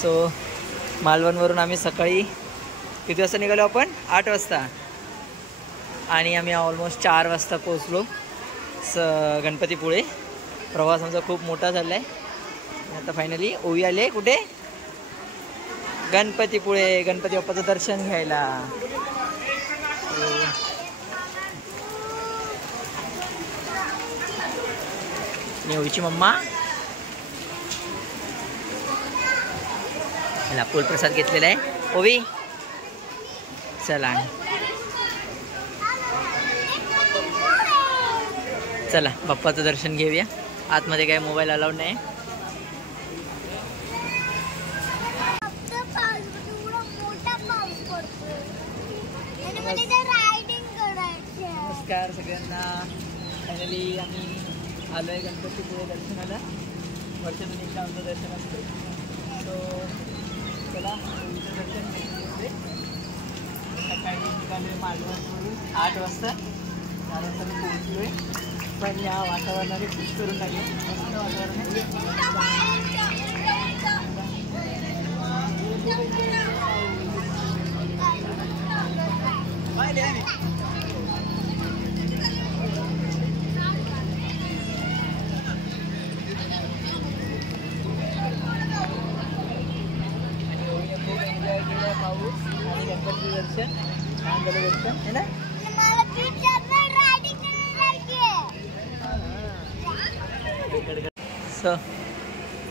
So मालवणवरून आम्ही सकाळी किती वाजता निघालो आपण? 8 वाजता आणि आम्ही ऑलमोस्ट 4 वाजता पोहोचलो गणपतीपुळे. प्रवास आमचा खूप मोठा झाला आहे. आता फायनली ओवी आले कुठे? गणपतीपुळे, गणपती बाप्पाचं दर्शन घ्यायला. ओवीची मम्मा मला फुल प्रसाद घेतलेला आहे. ओवी चला चला बाप्पाचं दर्शन घेऊया. आतमध्ये काय मोबाईल अलाउड नाही. नमस्कार सगळ्यांना. फायनली आम्ही आलो आहे गणपतीपुळे दर्शनाला. वर्षातून एकदा आमचं दर्शन असतं. सो चला दर्शन घेतले. सकाळी निघाले मालवणवरून 8 वाजता. 4 वाजता मी पोहोचलो आहे. पण या वातावरणाने खुश करून लागले. मस्त वातावरण पाऊस आणि गणपती दर्शन दर्शन है ना. सो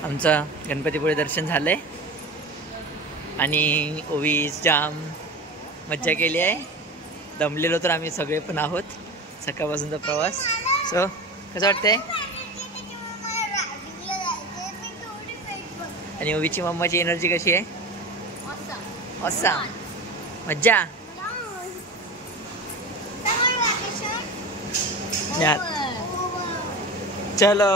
आमचं गणपतीपुळे दर्शन झालंय आणि ओवीस जाम मज्जा केली आहे. दमलेलो तर आम्ही सगळे पण आहोत सकाळपासूनचा प्रवास. सो कसं वाटतंय? आणि ओवीची मम्माची एनर्जी कशी आहे? ऑसम. मज्जा. चलो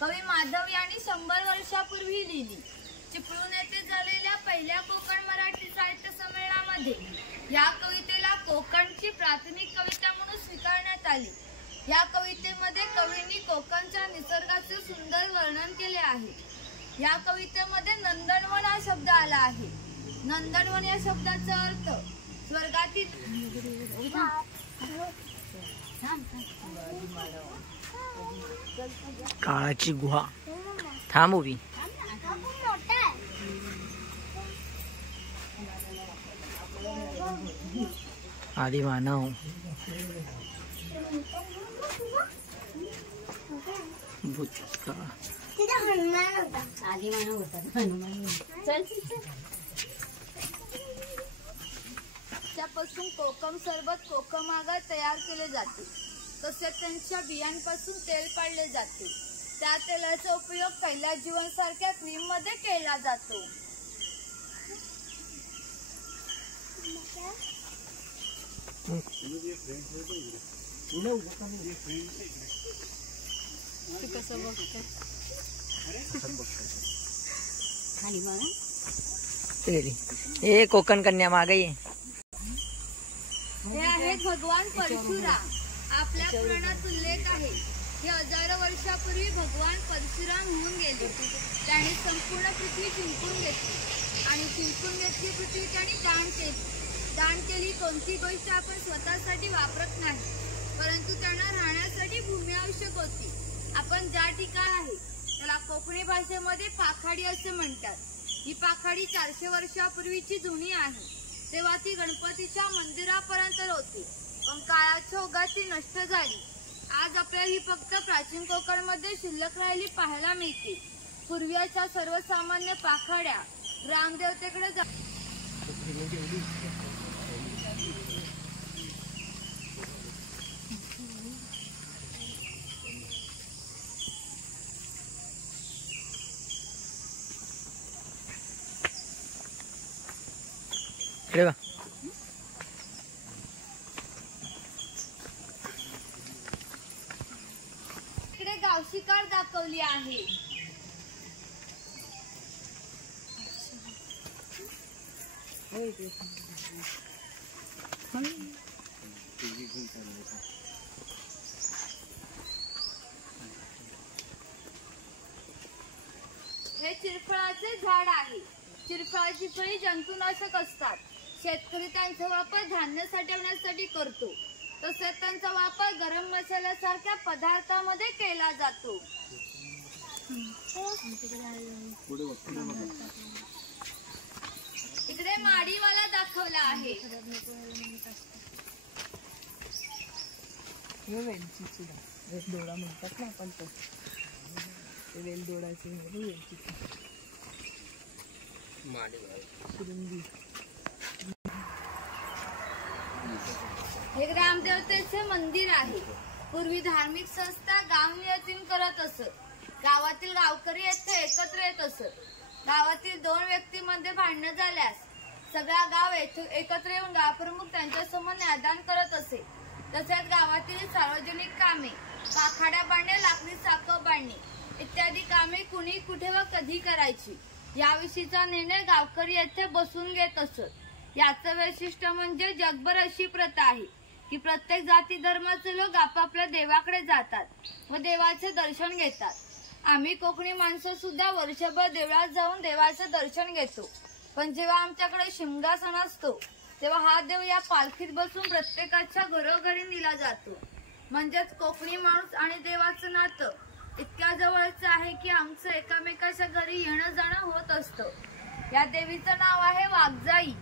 कवी माधव यांनी 100 वर्षापूर्वी लिहिली. चिपळूण येथे झालेल्या पहिल्या कोकण मराठी साहित्य संमेलनामध्ये या कवितेला कोकणची प्राथमिक कविता म्हणून स्वीकारण्यात आली. या कवितेमध्ये कवींनी कोकणच्या निसर्गाचे सुंदर वर्णन केले आहे. या कवितेमध्ये नंदनवन हा शब्द आला आहे. नंदनवन या शब्दाचा अर्थ स्वर्गातील काळाची गुहा. थांब उभी. आदि मानव. आदि मानव होता. त्यापासून कोकम सरबत, कोकम आगार तयार केले जाते. तसेच त्यांच्या बियांपासून तेल काढले जाते. त्या तेलाचा उपयोग कैलास जीवनसारख्या क्रीम मध्ये केला जातो. हे कोकण कन्या मागे हे आहेत भगवान परशुराम. आपल्या पुराणात उल्लेख आहे की हजारो वर्षापूर्वी भगवान परशुराम होऊन गेले. त्यांनी संपूर्ण पृथ्वी जिंकून घेतली आणि जिंकून घेतली पृथ्वी त्यांनी दान केली. कोणती गोष्ट आपण स्वतःसाठी वापरत नाही, परंतु त्यांना राहण्यासाठी भूमी आवश्यक होती. आपण ज्या ठिकाणी आहे त्याला कोकणी भाषेमध्ये पाखाडी असे म्हणतात. ही पाखाडी 400 वर्षापूर्वीची जुनी आहे. तेव्हा ती गणपतीच्या मंदिरापर्यंत होती, पण काळाच्या ओघात ती नष्ट झाली. आज आपल्याला ही फक्त प्राचीन कोकणमध्ये शिल्लक राहिली पाहायला मिळते. पूर्वीच्या सर्वसामान्य पाखाड्या ग्रामदेवतेकडे इकडे गावशिकार दाखवली आहे. हे चिरफळाचे झाड आहे. चिरफळाची फळी जंतुनाशक असतात. शेतकरी त्यांचा वापर धान्य साठवण्यासाठी करतो. तसेच त्यांचा वापर गरम मसाल्यासारख्या पदार्थामध्ये केला जातो. इकडे माडीवाला दाखवला आहे. वेलदोडा म्हणतात ना आपण, ते वेलदोडाचे हे ग्रामदेवतेचे मंदिर आहे. पूर्वी धार्मिक संस्था गाव नियोजन करत असत. गावातील गावकरी येथे एकत्र येत असत. गावातील 2 व्यक्तींमध्ये भांडण झाल्यास सगळा गाव एकत्र येऊन गावप्रमुख त्यांच्यासमोर न्यायदान करत असे. तसेच गावातील सार्वजनिक कामे, पाखाड्या बांधणे, लाकडी साखळ बांधणे इत्यादी कामे कुणी कुठे व कधी करायची याविषयीचा निर्णय गावकरी येथे बसून घेत असत. याचं वैशिष्ट्य म्हणजे जगभर अशी प्रथा आहे की प्रत्येक जाती धर्माचे लोक आपापल्या देवाकडे जातात व देवाचे दर्शन घेतात. आम्ही कोकणी माणसं सुद्धा वर्षभर देवळात जाऊन देवाचे दर्शन घेतो. पण जेव्हा आमच्याकडे शिमगा सण असतो तेव्हा हा देव या पालखीत बसून प्रत्येकाच्या घरोघरी नेला जातो. म्हणजेच कोकणी माणूस आणि देवाचं नातं इतक्या जवळचं आहे की आमचं एकमेकाच्या घरी येणं जाणं होत असतं. या देवीचं नाव आहे वाघजाई.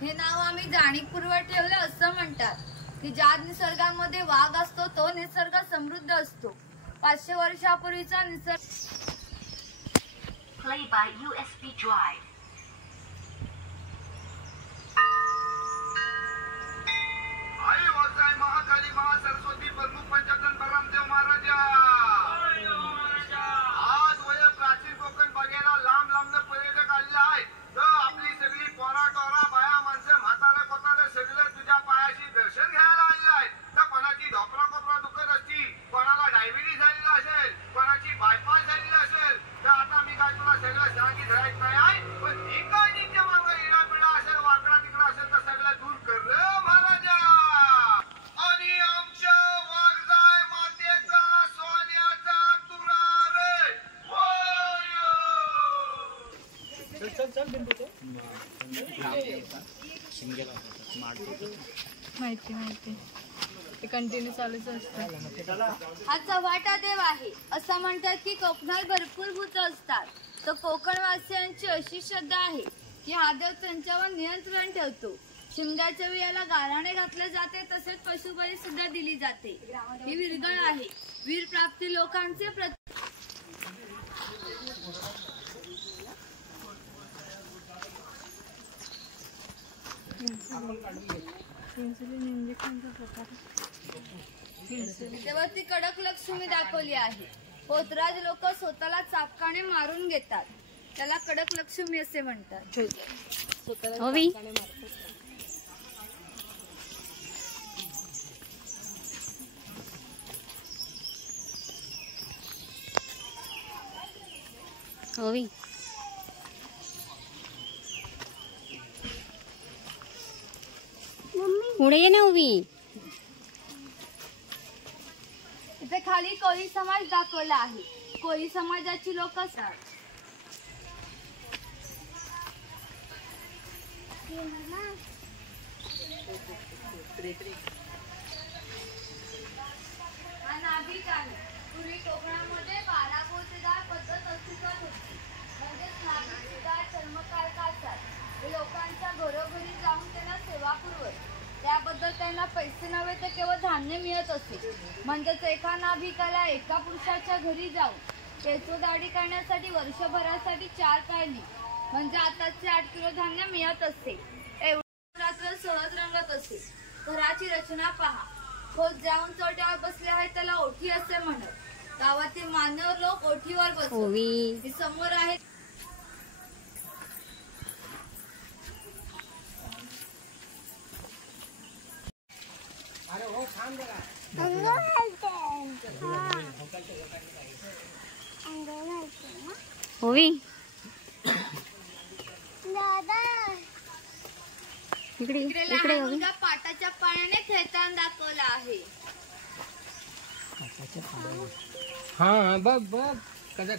हे नाव आम्ही जाणीवपूर्वक ठेवलं असं म्हणतात की ज्या निसर्गामध्ये वाघ असतो तो निसर्ग समृद्ध असतो. 500 वर्षापूर्वीचा निसर्ग. Play by USB Drive. आई वाचाय महाकाली महासरस्वती प्रमुख पंचकन बरामदेव महाराजा. आज वय प्राचीन कोकण बघायला लांब लांब पर्यटक आलेले आहेत. तर आपली सगळी पोरा टोरा बाया माणसं म्हातारे कोतारे सगळे तुझ्या पायाशी दर्शन घ्यायला आलेले आहेत. तर कोणाची ढोपरा कोपरा दुखत असती, कोणाला डायबिटीस झालेला असेल, कोणाची बायपास झालेला असेल. तर आता मी काय तुला सगळं सांगित राहत नाही आहे, पण ती काय नित्य मागं इडा पिडा असेल, वाकडा तिकडा असेल तर सगळं दूर कर रे महाराजा. आणि आमच्या वाघजाय मातेचा सोन्याचा तुरा रे. माहिती ते कंटिन्यू चालूच असतं. हा चव्हाटा देव आहे. असं म्हणतात की कोकणात भरपूर भूत असतात. तर कोकणवासियांची अशी श्रद्धा आहे की हा देव त्यांच्यावर नियंत्रण ठेवतो. शिमग्याच्या वेळेला गाराणे घातले जाते. तसेच पशुबळी सुद्धा दिली जाते. ही विरगळ आहे. वीर प्राप्ती लोकांचे त्यावरती कडक लक्ष्मी दाखवली आहे. पोतराज लोक स्वतःला चापकाने मारून घेतात. त्याला कडक लक्ष्मी असे म्हणतात. पुढे ये ना उभी. इथे खाली कोळी समाज दाखवला आहे. कोळी समाजाची लोक असतात. हा नाभिक आहे. पूर्वी कोकणामध्ये 12 पोतेदार पद्धत अस्तित्वात होती. म्हणजेच नागरिक सुद्धा चर्मकारकाचार हे लोकांच्या घरोघरी जाऊन त्यांना सेवा पुरवत. त्याबद्दल त्यांना पैसे नव्हे तर केवळ धान्य मिळत असे. म्हणजेच एका नाभिकाला एका पुरुषाच्या घरी जाऊन केसोदाढी करण्यासाठी वर्षभरासाठी 4 कायली म्हणजे आताचे 8 किलो धान्य मिळत असते. एवढं रात्र सहज रंगत असे. घराची रचना पहा. खोत जाऊन चौट्यावर बसले आहे त्याला ओठी असे म्हणत. गावातील मानव लोक ओठीवर बसले. समोर आहेत ओवी इकडे लहान मुलगा पाटाच्या पाण्याने खेळताना दाखवला आहे. हा बघ बघ कसा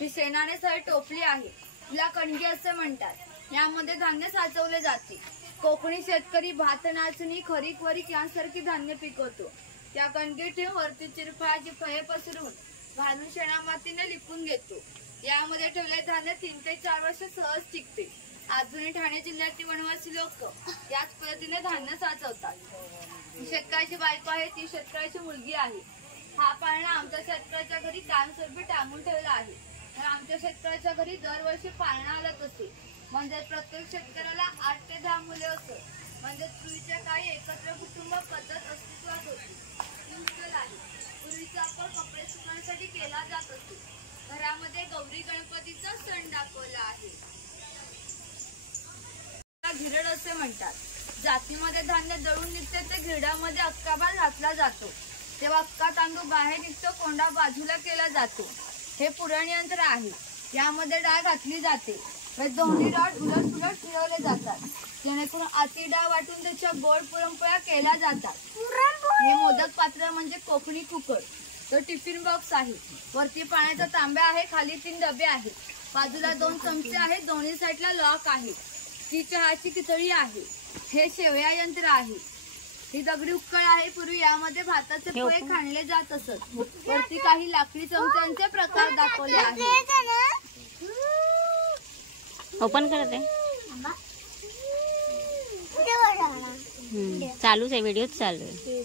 ही शेणाने सर टोपली आहे. तिला कणगी असे म्हणतात. यामध्ये धान्य साचवले जाते. कोकणी शेतकरी भात, नाचणी, खरीक, वरीक यांसारखी धान्य पिकवतो. त्या कणगीत ठेवून वरती चिरफळाची फळे पसरवून घालून शेणामातीने लिपून घेतो. यामध्ये ठेवलेले धान्य 3 ते 4 वर्ष सहज टिकते. अजूनही ठाणे जिल्ह्यातील वनवासी लोक याच पद्धतीने धान्य साचवतात. शेतकऱ्याची बायको आहे ती शेतकऱ्याची मुलगी आहे. हा पाळणा आमच्या शेतकऱ्याच्या घरी कायमस्वरूपी टांगून ठेवला आहे. तर आमच्या शेतकऱ्याच्या घरी दरवर्षी पाळणा आलत असे. म्हणजे प्रत्येक शेतकऱ्याला 8 ते 10 मुले असत. म्हणजे पूर्वीच्या काळी एकत्र कुटुंब पद्धत अस्तित्वात होती. पूर्वीचा वापर कपडे सुकवण्यासाठी केला जात असे. घरामध्ये गौरी गणपतीचा सण दाखवला आहे. घिरड असे म्हणतात. जातीमध्ये धान्य दळून निघते ते घिरडामध्ये अक्काबार घातला जातो. तेव्हा अक्का तांदूळ बाहेर निघतो, कोंडा बाजूला केला जातो. हे पुरण यंत्र आहे. यामध्ये डाळ घातली जाते व दोन्ही डाळ उलट उलट फिरवले जातात जेणेकरून आती डाळ वाटून त्याच्या गोड पुरणपोळ्या केल्या जातात. हे मोदक पात्र म्हणजे कोकणी कुकर. तो टिफिन बॉक्स आहे. वरती पाण्याचा तांब्या आहे, खाली 3 डबे आहेत. बाजूला 2 चमचे आहेत, दोन्ही साईडला लॉक आहे. ती चहाची कितळी आहे. हे शेवया यंत्र आहे. ही दगडी उकळ आहे. पूर्वी यामध्ये भाताचे पोहे खाणले जात असत. वरती काही लाकडी चमच्यांचे प्रकार दाखवले आहेत. ओपन करत आहे. चालूच आहे, व्हिडिओ चालू आहे.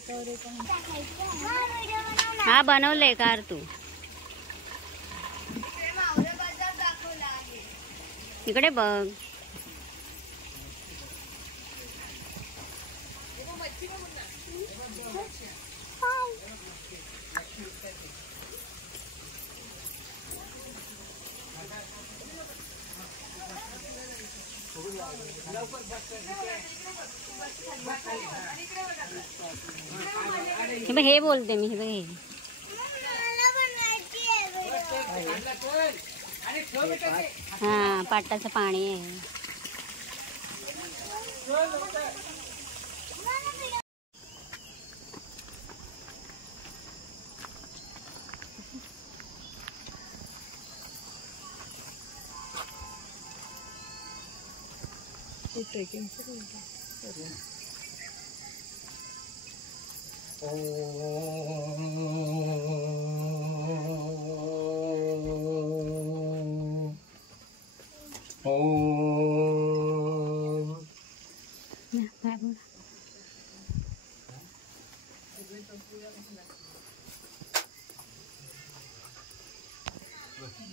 हा बनवलंय कार तू. दाखवला आहे. इकडे बघ. हे बोलते मी. हे हा पाटाचं पाणी आहे.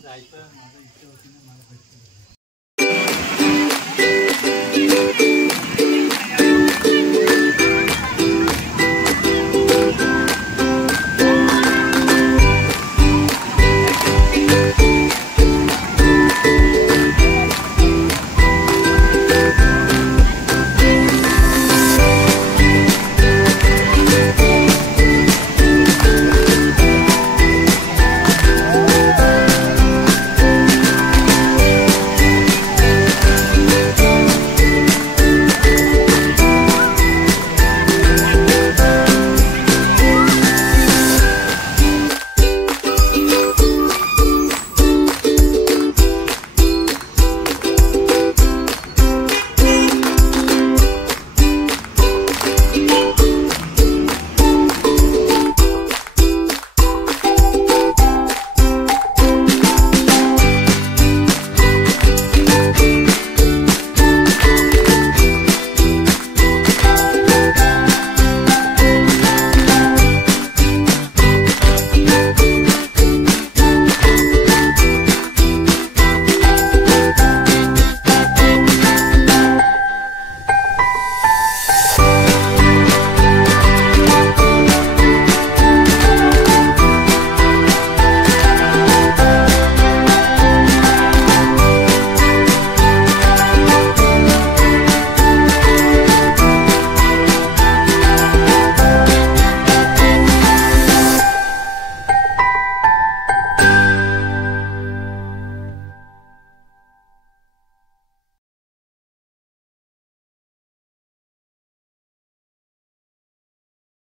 जायचं माझा इच्छा होती ना मला.